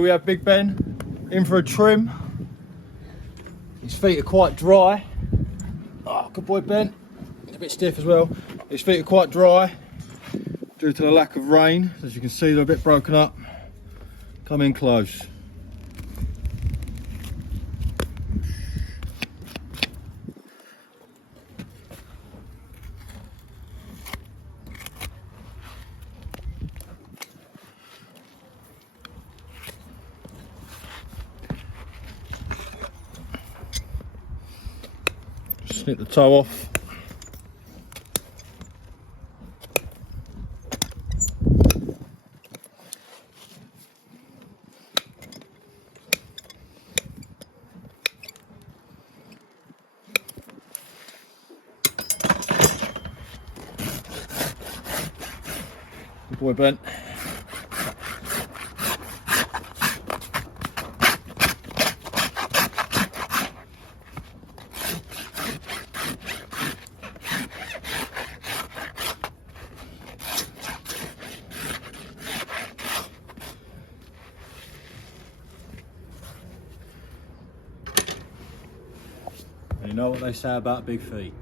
We have Big Ben in for a trim. His feet are quite dry. Oh, good boy Ben. He's a bit stiff as well. His feet are quite dry due to the lack of rain. As you can see, they're a bit broken up. Come in close. Snip the toe off. Good boy Ben. You know what they say about big feet.